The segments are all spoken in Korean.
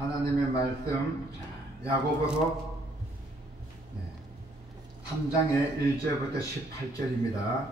하나님의 말씀 야고보서 3장의 1절부터 18절입니다.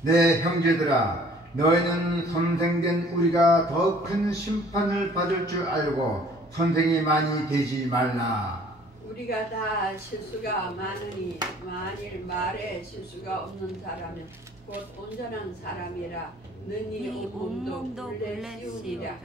내 형제들아, 너희는 선생된 우리가 더 큰 심판을 받을 줄 알고 선생이 많이 되지 말라. 우리가 다 실수가 많으니 만일 말에 실수가 없는 사람은 곧 온전한 사람이라. 너희 온몸도 불에 씌우리라.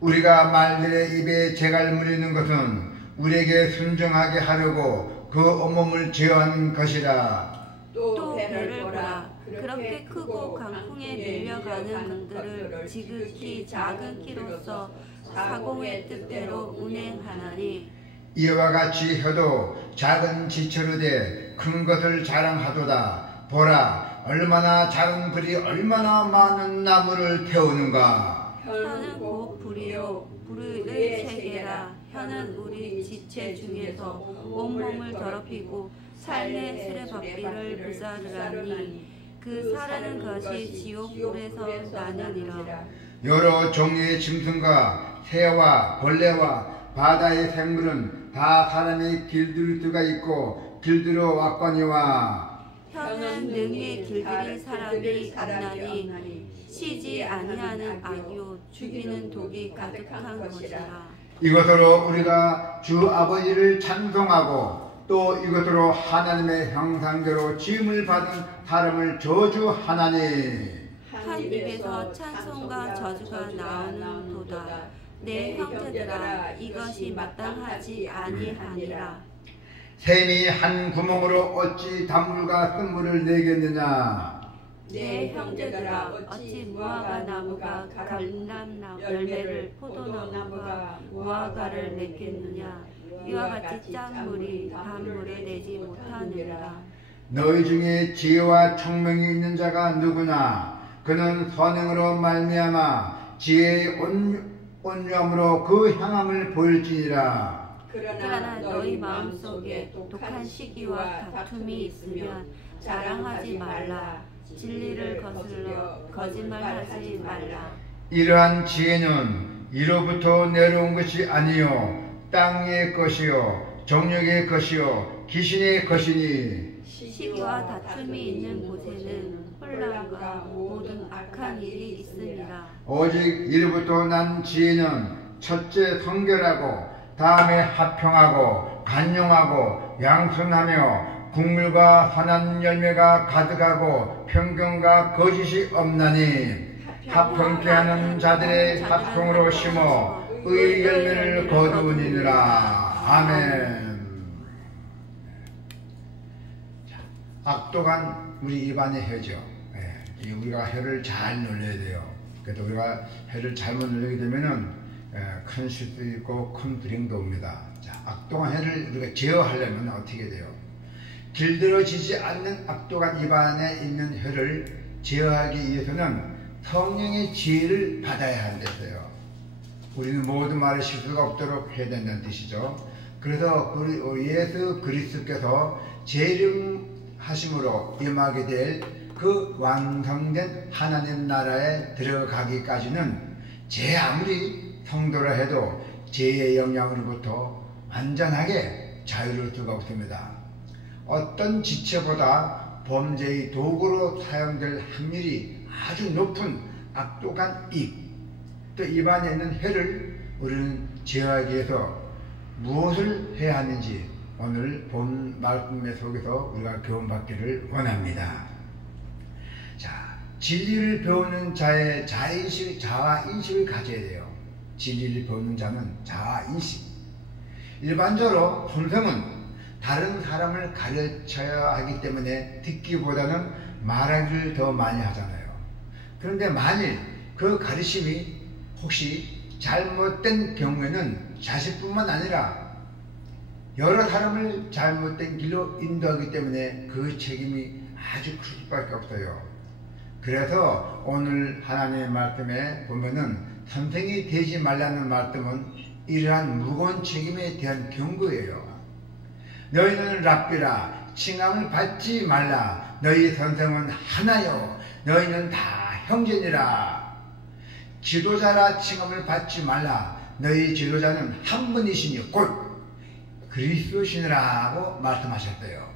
우리가 말들의 입에 재갈 물리는 것은 우리에게 순종하게 하려고 그 온몸을 제어하는 것이라. 또 배를 보라. 그렇게 크고 강풍에 밀려가는 것들을 지극히 작은 키로서 사공의 뜻대로 운행하나니, 이와 같이 혀도 작은 지체로 돼 큰 것을 자랑하도다. 보라, 얼마나 작은 불이 얼마나 많은 나무를 태우는가. 혀는 곧 불이요 불의 세계라. 혀는 우리 지체 중에서 온몸을 더럽히고 살내 수레바퀴를 불사르라니, 그 사르는 것이 지옥불에서 나느니라. 여러 종류의 짐승과 새와 벌레와 바다의 생물은 다 사람이 길들일 수가 있고 길들어 왔거니와, 혀는 능히 길들일 사람이 없나니 쉬지 아니하는 악이요 죽이는 독이 가득한 것이라. 이것으로 우리가 주 아버지를 찬송하고 또 이것으로 하나님의 형상대로 지음을 받은 사람을 저주하나니, 한 입에서 찬송과 저주가 나오는도다. 내 형제들아, 이것이 마땅하지 아니하니라. 샘이 한 구멍으로 어찌 단물과 쓴물을 내겠느냐. 내 형제들아, 어찌 무화과 나무가 갈람나무 열매를, 포도나무가 무화과를 맺겠느냐. 이와 같이 짠 물이 단물을 내지 못하느니라. 너희 중에 지혜와 총명이 있는 자가 누구나 그는 선행으로 말미암아 지혜의 온유함으로 그 향함을 보일지니라. 그러나 너희 마음속에 독한 시기와 다툼이 있으면 자랑하지 말라. 진리를 거슬러 거짓말하지 말라. 이러한 지혜는 이로부터 내려온 것이 아니요 땅의 것이요 정욕의 것이요 귀신의 것이니, 시기와 다툼이 있는 곳에는 혼란과 모든 악한 일이 있으리라. 오직 이로부터 난 지혜는 첫째 성결하고 다음에 합평하고 간용하고 양순하며 국물과 선한 열매가 가득하고 편견과 거짓이 없나니, 합평케 하는 자들의 합평으로 심어 의 열매를 거두니라. 아멘. 악독한 우리 입안의 혀죠. 우리가 혀를 잘 놀려야 돼요. 그래도 우리가 혀를 잘못 놀리게 되면은 큰 실수도 있고 큰 불행도 옵니다. 자, 악독한 혀를 우리가 제어하려면 어떻게 돼요? 길들어지지 않는 악독한 입안에 있는 혀를 제어하기 위해서는 성령의 지혜를 받아야 한다고요. 우리는 모든 말에 실수가 없도록 해야 된다는 뜻이죠. 그래서 예수 그리스도께서 재림하심으로 임하게 될 그 완성된 하나님 나라에 들어가기까지는 제 아무리 성도라 해도 죄의 영향으로부터 완전하게 자유로울 수가 없습니다. 어떤 지체보다 범죄의 도구로 사용될 확률이 아주 높은 악독한 입, 또 입안에 있는 혀를 우리는 제어하기 위해서 무엇을 해야 하는지 오늘 본 말씀의 속에서 우리가 교훈받기를 원합니다. 자, 진리를 배우는 자의 자아인식을 가져야 돼요. 진리를 배우는 자는 자아인식. 일반적으로 선생은 다른 사람을 가르쳐야 하기 때문에 듣기보다는 말하기를 더 많이 하잖아요. 그런데 만일 그 가르침이 혹시 잘못된 경우에는 자식뿐만 아니라 여러 사람을 잘못된 길로 인도하기 때문에 그 책임이 아주 클 수밖에 없어요. 그래서 오늘 하나님의 말씀에 보면은 선생이 되지 말라는 말씀은 이러한 무거운 책임에 대한 경고예요. 너희는 랍비라, 칭함을 받지 말라. 너희 선생은 하나요, 너희는 다 형제니라. 지도자라 칭함을 받지 말라. 너희 지도자는 한 분이시니 곧 그리스도시니라고 말씀하셨대요.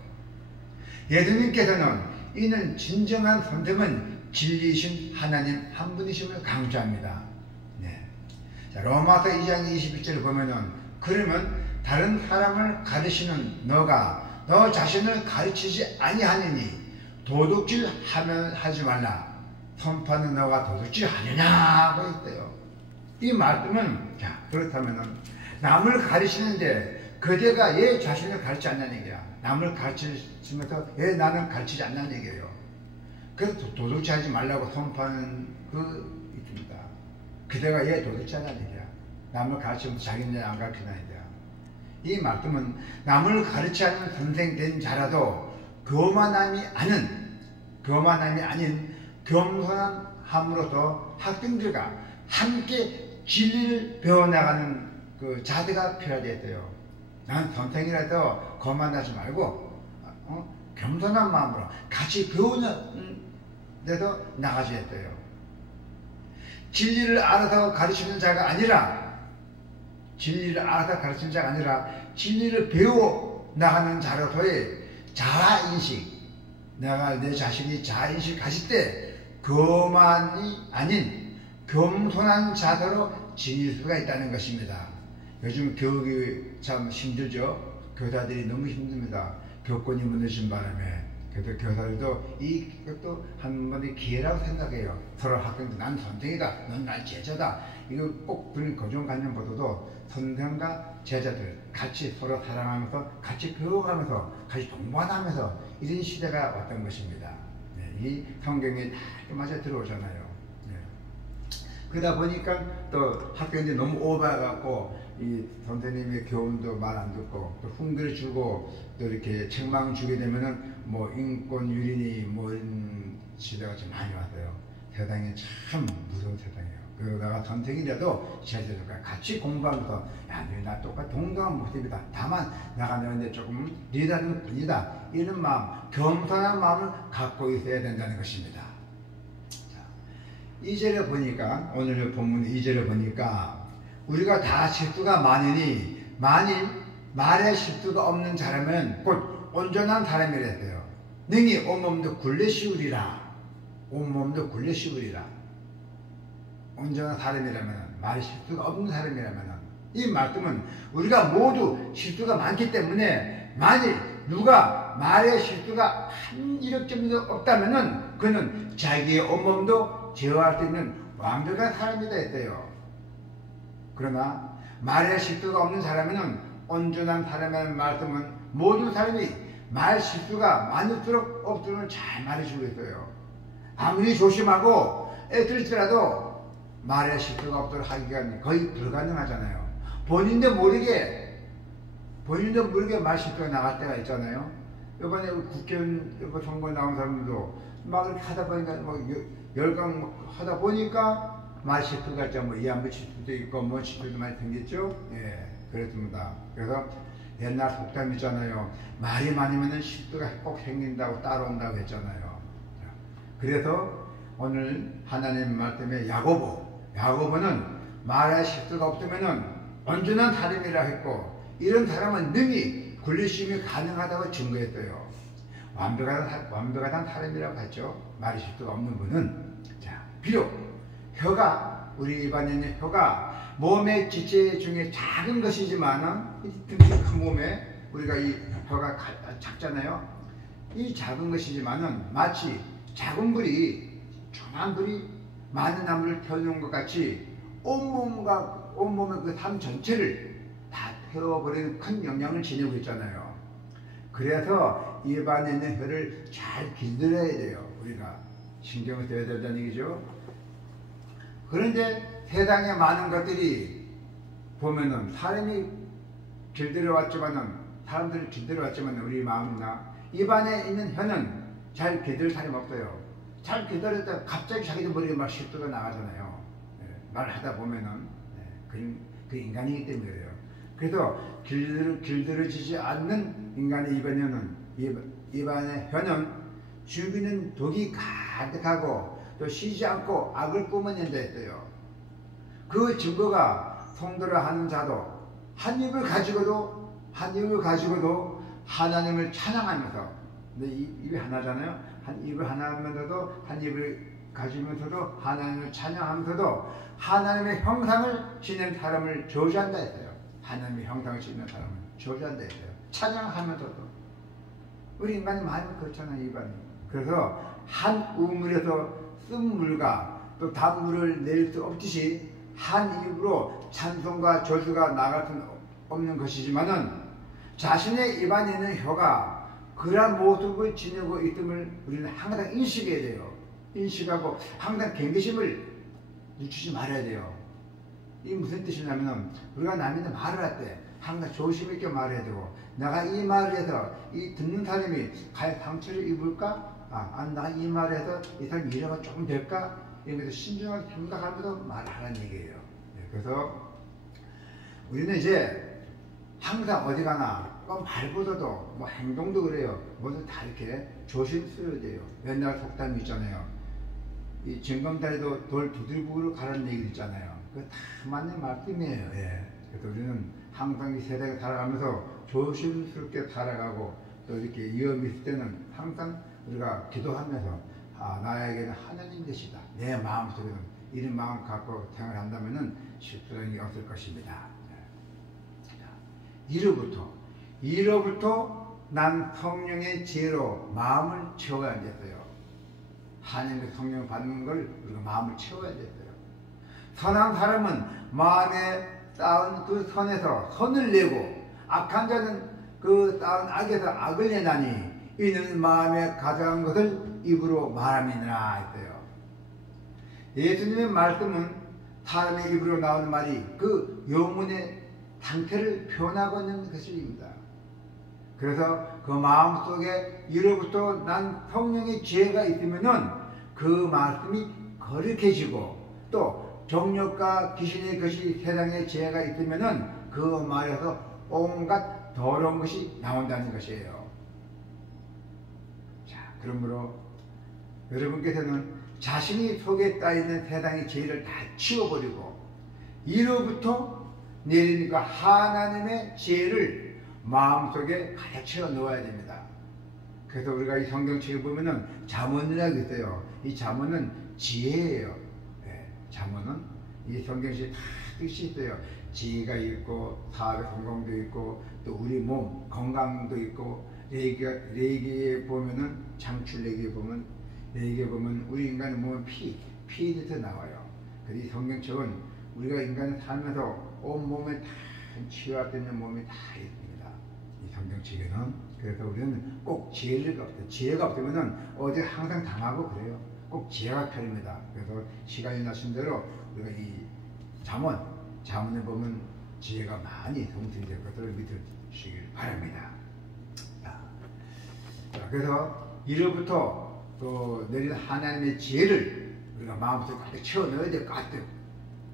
예수님께서는 이는 진정한 선생은 진리이신 하나님 한 분이심을 강조합니다. 네. 자, 로마서 2장 21절을 보면은 그러면 다른 사람을 가르치는 너가 너 자신을 가르치지 아니하느니 도둑질 하지 말라. 선포하는 너가 도둑질 하느냐고 했대요. 이 말씀은 자 그렇다면은 남을 가르치는데 그대가 얘 자신을 가르치지 않냐는 얘기야. 남을 가르치면서 왜 나는 가르치지 않냐는 얘기예요. 그래서 도둑질 하지 말라고 선포하는 그 있습니다. 그대가 얘 도둑질 하냐는 얘기야. 남을 가르치면서 자기는 안 가르치냐는 얘기야. 이 말씀은 남을 가르치는 선생 된 자라도 교만함이 아닌 겸손함으로써 학생들과 함께 진리를 배워나가는 그 자세가 필요하겠어요. 난 선생이라도 거만하지 말고 겸손한 마음으로 같이 배우는 데서 나가줘야겠어요. 진리를 알아서 가르치는 자가 아니라 진리를 배워 나가는 자로서의 자아인식, 내가 내 자신이 자아인식 가질 때 교만이 아닌 겸손한 자세로 지닐 수가 있다는 것입니다. 요즘 교육이 참 힘들죠. 교사들이 너무 힘듭니다. 교권이 무너진 바람에. 그래서 교사들도 이것도 한 번의 기회라고 생각해요. 서로 학생들 난 선생이다, 넌 날 제자다. 이거 꼭 그런 고정관념보다도 선생과 제자들 같이 서로 사랑하면서 같이 배워가면서 같이 동반하면서 이런 시대가 왔던 것입니다. 네, 이 성경에 다 맞아 들어오잖아요. 네. 그러다 보니까 또 학생들이 너무 오버해갖고 이 선생님의 교훈도 말 안 듣고 또 훈계를 주고 또 이렇게 책망 주게 되면은 뭐 인권 유린이 뭐 이런 시대가 좀 많이 왔어요. 세상이 참 무서운 세상이에요. 그러다가 선생이라도 제자들과 같이 공부하면서 야, 나 똑같이 동등한 모습이다. 다만 내가 너한테 조금 리더는 뿐이다. 이런 마음, 겸손한 마음을 갖고 있어야 된다는 것입니다. 자, 2절에 보니까 오늘 본문 2절에 보니까 우리가 다 실수가 많으니 만일 말에 실수가 없는 사람은 곧 온전한 사람이라 했어요. 능히 온몸도 굴레 씌우리라. 온전한 사람이라면, 말에 실수가 없는 사람이라면, 이 말씀은 우리가 모두 실수가 많기 때문에 만일 누가 말에 실수가 한 1억 점도 없다면은 그는 자기의 온몸도 제어할 수 있는 완벽한 사람이다 했대요. 그러나 말에 실수가 없는 사람은 온전한 사람이라는 말씀은 모든 사람이 말 실수가 많을수록 없도록 잘 말해주고 있어요. 아무리 조심하고 애들지라도 말에 실수가 없도록 하기가 거의 불가능하잖아요. 본인도 모르게 말 실수가 나갈 때가 있잖아요. 이번에 국회의원 선거 나온 사람들도 막 이렇게 하다 보니까 열강 하다 보니까 말 실수가 뭐 이 안 붙일 수도 있고 뭐 실수도 많이 생겼죠. 예, 그렇습니다. 그래서 옛날 속담 있잖아요. 말이 많으면 실수가 꼭 생긴다고 따라온다고 했잖아요. 그래서 오늘 하나님 말씀에 야고보는 말에 실수가 없으면 온전한 사람이라 했고 이런 사람은 능히 굴리심이 가능하다고 증거했어요. 완벽한 사람이라고 했죠. 말에 실수가 없는 분은. 자, 비록 혀가 우리 일반인의 혀가 몸의 지체 중에 작은 것이지만 등치 큰 몸에 우리가 이 혀가 작잖아요. 이 작은 것이지만은 마치 작은 불이 조그만 불이 많은 나무를 태워놓은 것 같이 온몸의 그 삶 전체를 다 태워버리는 큰 영향을 지니고 있잖아요. 그래서 일반인의 혀를 잘 길들여야 돼요. 우리가 신경을 써야 된다는 얘기죠. 그런데 세상에 많은 것들이 보면은 사람들이 길들여왔지만은 우리 마음이나 입안에 있는 혀는 잘 길들 사람이 없어요. 잘 길들였다 갑자기 자기도 모르게 막 실수가 나가잖아요. 네, 말하다 보면은 그 인간이기 때문에 그래요. 그래서 길들여지지 않는 인간의 입안의 혀는 죽이는 독이 가득하고 또 쉬지 않고 악을 뿜어낸다 했어요. 그 증거가 통도를 하는 자도 한 입을 가지고도 하나님을 찬양하면서, 근데 입이 하나잖아요. 한 입을 하나 하면서도, 한 입을 가지면서도 하나님을 찬양하면서도 하나님의 형상을 지닌 사람을 저주한다 했어요. 하나님의 형상을 지닌 사람을 저주한다 했어요. 찬양하면서도. 우리 인간이 마음이 그렇잖아요, 입안이. 그래서 한 우물에서 쓴 물과 또 단물을 낼 수 없듯이 한 입으로 찬송과 저주가 나갈 수는 없는 것이지만은, 자신의 입안에 있는 혀가 그러한 모습을 지니고 있음을 우리는 항상 인식해야 돼요. 인식하고 항상 경계심을 늦추지 말아야 돼요. 이게 무슨 뜻이냐면, 우리가 남한테 말을 할 때 항상 조심 있게 말해야 되고, 내가 이 말을 해서 이 듣는 사람이 과연 상처를 입을까? 내가 이 말을 해서 이 사람 이해가 조금 될까? 이런 것을 신중하게 생각하면서 말하라는 얘기예요. 그래서 우리는 이제 항상 어디 가나 말보다도 뭐 행동도 그래요. 뭐든 다 이렇게 조심스러워야 돼요. 옛날 속담이 있잖아요. 이 징검다리도 돌 두들부로 가라는 얘기 있잖아요. 그거 다 맞는 말씀이에요. 예. 그래서 우리는 항상 이 세상에 살아가면서 조심스럽게 살아가고, 또 이렇게 위험이 있을 때는 항상 우리가 기도하면서 나에게는 하나님 되시다. 내 마음속에는 이런 마음 갖고 생활한다면은 실수령이 없을 것입니다. 이로부터 난 성령의 지혜로 마음을 채워야 됐어요. 하나님의 성령을 받는 걸 우리가 마음을 채워야 됐어요. 선한 사람은 마음에 쌓은 그 선에서 선을 내고, 악한 자는 그 쌓은 악에서 악을 내나니 이는 마음에 가져간 것을 입으로 말함이니라 했어요. 예수님의 말씀은 사람의 입으로 나오는 말이 그 영혼의 상태를 표현하고 있는 것입니다. 그래서 그 마음속에 이로부터 난 성령의 지혜가 있으면은 그 말씀이 거룩해지고, 또 정욕과 귀신의 것이 세상의 지혜가 있으면은 그 말에서 온갖 더러운 것이 나온다는 것이에요. 자, 그러므로 여러분께서는 자신이 속에 쌓여있는 세상의 죄를 다 치워버리고, 이로부터 내리니까 하나님의 지혜를 마음속에 가르쳐 놓아야 됩니다. 그래서 우리가 이 성경책에 보면은 잠언이라고 있어요. 이 잠언은 지혜예요. 네, 잠언은 이 성경책에 다 뜻이 있어요. 지혜가 있고, 사업의 성공도 있고, 또 우리 몸 건강도 있고, 레이기에 보면은 장출레기에 보면, 레이기에 보면 우리 인간의 몸은 피에서 나와요. 그래서 이 성경책은 우리가 인간을 살면서 온 몸에 다 치유되는 몸이 다 있습니다. 이 성경책에는. 그래서 우리는 꼭 지혜가 없으면은 어디 항상 당하고 그래요. 꼭 지혜가 필요합니다. 그래서 시간이 나신 대로 우리가 이 잠언에 보면 지혜가 많이 동틀이 될 것을 믿으시길 바랍니다. 자, 그래서 이로부터 또 내린 하나님의 지혜를 우리가 마음속에 가득 채워 넣어야 돼요.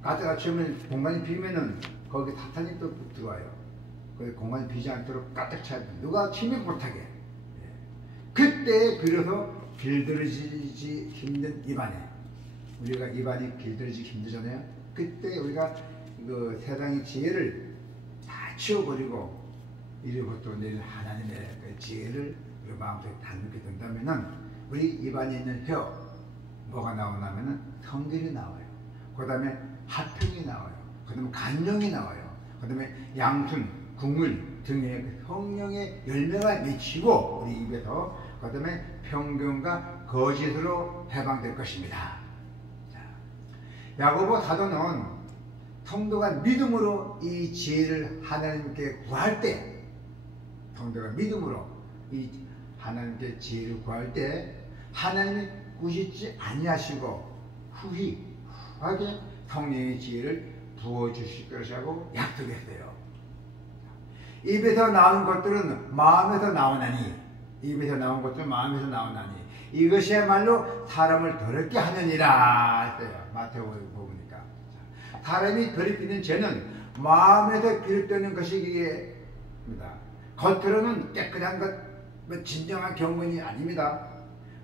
가득 채우면 공간이 비면은 거기 사탄이 또 들어와요. 거기 공간이 비지 않도록 가득 채워야 돼요. 누가 침입 못하게. 그때 비로소 길들여지기 힘든 입안에, 우리가 입안이 길들여지기 힘들잖아요. 그때 우리가 그 세상의 지혜를 다 치워버리고 이로부터 내린 하나님의 그 지혜를 우리 마음속에 담게 된다면은 우리 입안에 있는 혀 뭐가 나오냐면은 성결이 나와요. 그 다음에 화평이 나와요. 그 다음에 간정이 나와요. 그 다음에 양순, 국물 등의 성령의 열매가 맺히고 우리 입에서, 그 다음에 편견과 거짓으로 해방될 것입니다. 자, 야고보 사도는 성도가 믿음으로 이 지혜를 하나님께 구할 때, 성도가 믿음으로 이 하나님께 지혜를 구할 때 하나님이 꾸짖지 아니하시고 후하게 성령의 지혜를 부어주실 것이라고 약속했어요. 입에서 나온 것들은 마음에서 나오나니, 입에서 나온 것들은 마음에서 나오나니 이것이야말로 사람을 더럽게 하느니라 했어요. 마태복음 보니까 사람이 더럽히는 죄는 마음에서 비롯되는 것이기에 입니다. 겉으로는 깨끗한 것, 진정한 경건이 아닙니다.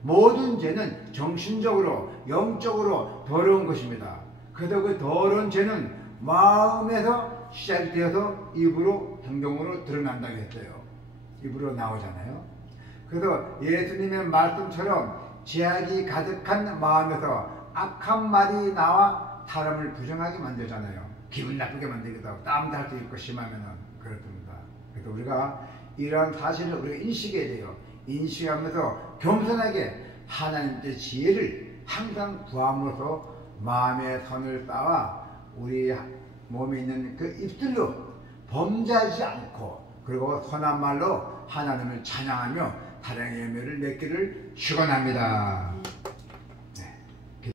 모든 죄는 정신적으로, 영적으로 더러운 것입니다. 그래도 그 더러운 죄는 마음에서 시작되어서 입으로 행동으로 드러난다고 했어요. 입으로 나오잖아요. 그래서 예수님의 말씀처럼 죄악이 가득한 마음에서 악한 말이 나와 사람을 부정하게 만들잖아요. 기분 나쁘게 만들기도 하고 땀 날 수 있고 심하면은 그렇습니다. 그래서 우리가 이러한 사실을 우리가 인식해야 돼요. 인식하면서 겸손하게 하나님의 지혜를 항상 구함으로써 마음의 선을 쌓아 우리 몸에 있는 그 입술로 범죄하지 않고 그리고 선한 말로 하나님을 찬양하며 사랑의 열매를 맺기를 축원합니다.